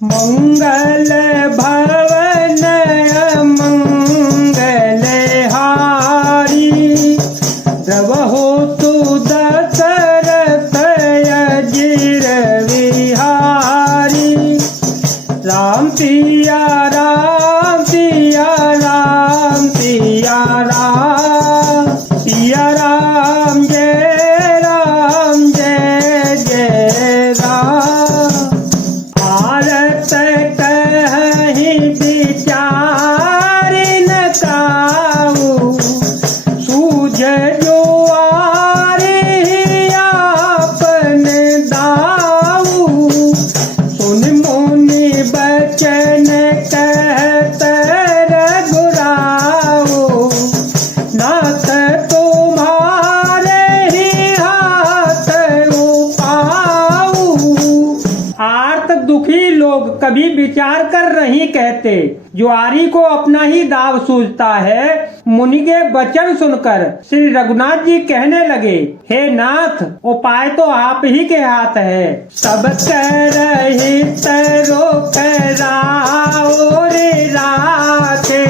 मंगल भवन मंगल हारी रवहो तु दशरथ अजिर विहारी। राम सिया राम सिया राम सिया राम सिया राम जय जय राम। भारत कहीं विचार न काऊ सूझ जो आपन दाऊ। सुन मुनि बचन कहत रघुराऊ नाथ तुम्हारे ही हाथ उपाऊ। आर्त दुखी लोग कभी विचार कर नहीं कहते, जुआरी को अपना ही दाव सूझता है। मुनि के वचन सुनकर श्री रघुनाथ जी कहने लगे, हे नाथ उपाय तो आप ही के हाथ है। सब कर हित रोक राओ रे राखे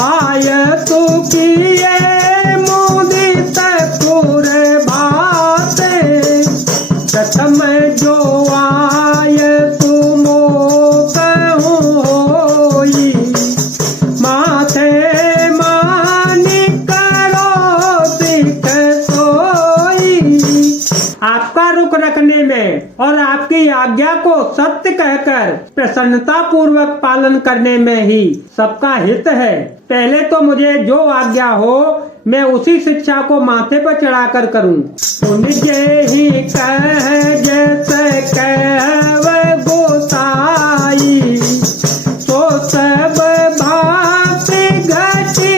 आय तू किए मुदित खुर भाते। प्रथम जो आय तुमो कहूँ होई माथे मानी करो सिख सोई। आपका रुख रखने में और आपकी आज्ञा को सत्य कहकर प्रसन्नता पूर्वक पालन करने में ही सबका हित है। पहले तो मुझे जो आज्ञा हो मैं उसी शिक्षा को माथे पर चढ़ाकर करूं। सुन जय ही कह जैसे कह गोसाई तो सब भांति घटी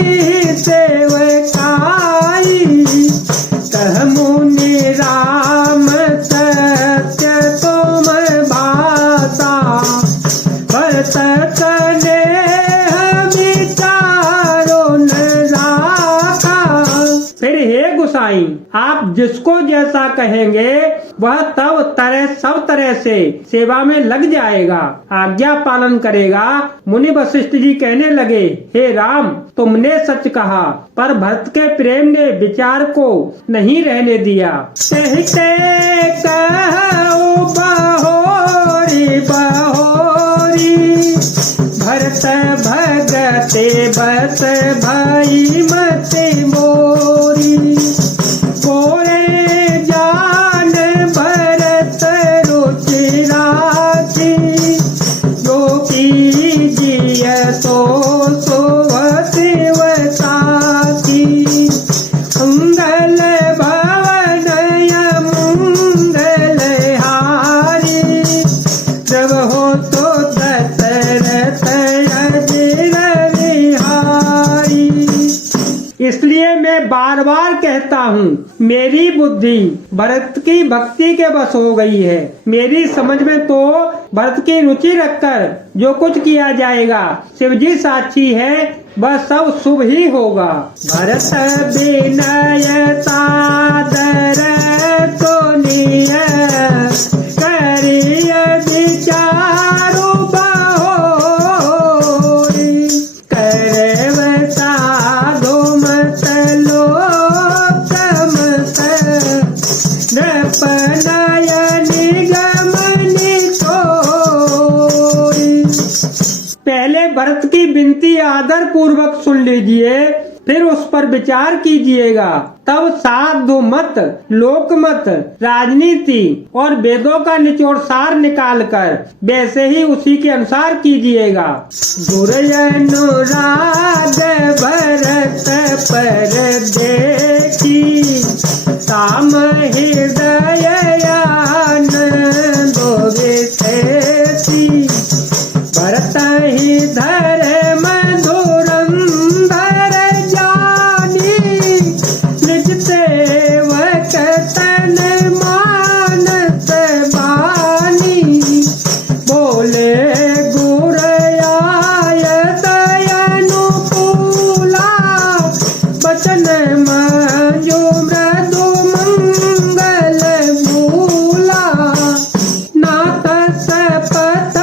सेवकाई। कह मुनि राम सत्य तुम भाषा भरत तने फिर हे गुसाई आप जिसको जैसा कहेंगे वह तब तरह सब तरह से सेवा में लग जाएगा, आज्ञा पालन करेगा। मुनि वशिष्ठ जी कहने लगे, हे राम तुमने सच कहा, पर भरत के प्रेम ने विचार को नहीं रहने दिया। कहते कहो बहोरी बहोरी भरत भगते बस भई मति मोरी। कोरे जान भरत रुचि राखी जो कीजिए तो शिव साथी। मंगल भवन मंगल हारी जब हो तो दशरथ अजिर विहारी। इसलिए मैं बार बार कहता हूँ, मेरी बुद्धि भरत की भक्ति के बस हो गई है। मेरी समझ में तो भरत की रुचि रखकर जो कुछ किया जाएगा शिवजी साक्षी है, वह सब शुभ ही होगा। भरत विनय सादर सोनिय करिय विचारु बहोरी। करव साधु मत लोक मत नृप निगम निचोरी। पहले भरत की विनती आदर पूर्वक सुन लीजिए, फिर उस पर विचार कीजिएगा। तब साधु मत लोक मत राजनीति और वेदों का निचोड़ सार निकाल कर वैसे ही उसी के अनुसार कीजिएगा। गुरु अनुराग भरत पर देखी साम हृदय आनंदो विशेषी। भरत ही धर्म धुरंधर जानी निज सेवक तन मानस बानी। बोले गुरयाय दयानुकूला बचन मजो मृदु मंगल भूला। नाथ सपथ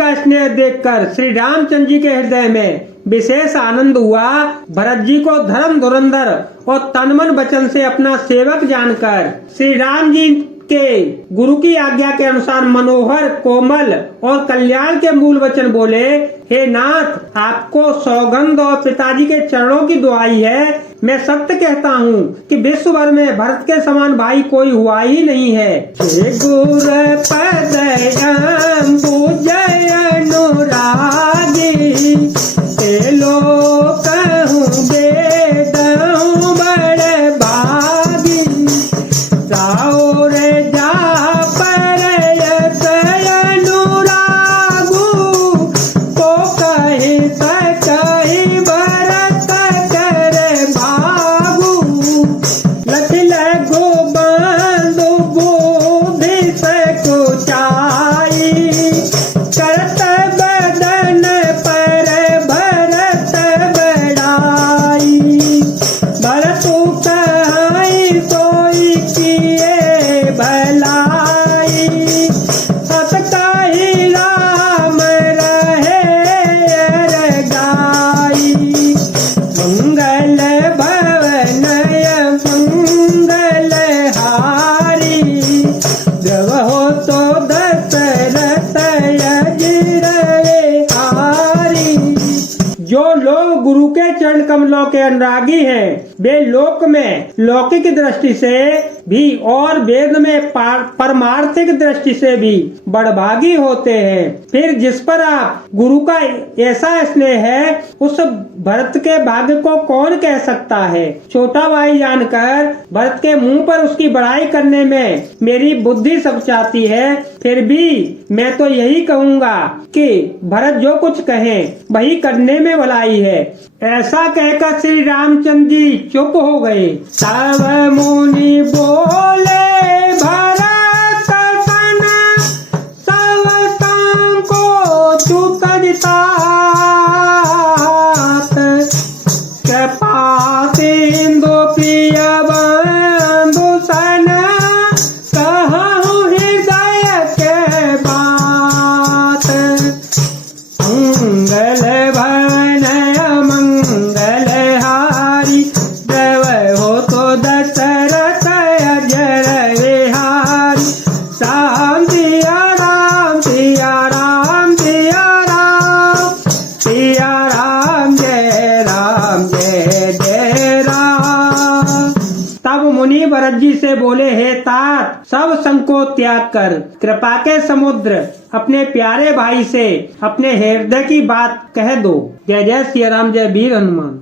का स्नेह देखकर श्री रामचंद्र जी के हृदय में विशेष आनंद हुआ। भरत जी को धर्म धुरंधर और तन मन वचन से अपना सेवक जानकर श्री राम जी के गुरु की आज्ञा के अनुसार मनोहर, कोमल और कल्याण के मूल वचन बोले, हे नाथ, आपको सौगंध और पिताजी के चरणों की दुआई है। मैं सत्य कहता हूँ कि विश्व भर में भरत के समान भाई कोई हुआ ही नहीं है। गुर पद पूजय अनुरागी, कहूँ बेदहूँ बड़े भागी, साउर जा पर अनुरागू, को कही सकही भरत कर भागू, लख लगो बांधु बुद्धि सकुचाई, करत बदन पर भरत बड़ाई, भरतु कहाई सोई किए भलाई, सत कही राम रहे अर गाई, मंगल भवन मंगल हारी, जब हो तो दशरथ अजिरवे हारी। जो लोग गुरु के चरण कमलों के अनुरागी हैं, वे लोक में लौकिक दृष्टि से भी और वेद में परमार्थिक दृष्टि से भी बड़भागी होते हैं। फिर जिस पर आप गुरु का ऐसा स्नेह है, उस भरत के भाग्य को कौन कह सकता है। छोटा भाई जानकर भरत के मुंह पर उसकी बड़ाई करने में मेरी बुद्धि सकुचाती है। फिर भी मैं तो यही कहूँगा कि भरत जो कुछ कहे वही करने में भलाई है। ऐसा कहकर श्री रामचंद्र जी चुप हो गए। तब मुनि बोले, भरत सन सब को चुप कृपा सिंधु प्रिय बंधु सन, कहूँ हृदय के बात, मंगल भवन मंगल हारी, देव हो तो दशरथ अजर विहारी, राम सिया राम सिया राम सिया राम, सिया राम जय जय राम। तब मुनि भरत जी से बोले, हे तात, सब संकोच त्याग कर कृपा के समुद्र अपने प्यारे भाई से अपने हृदय की बात कह दो। जय जय श्री राम, जय वीर हनुमान।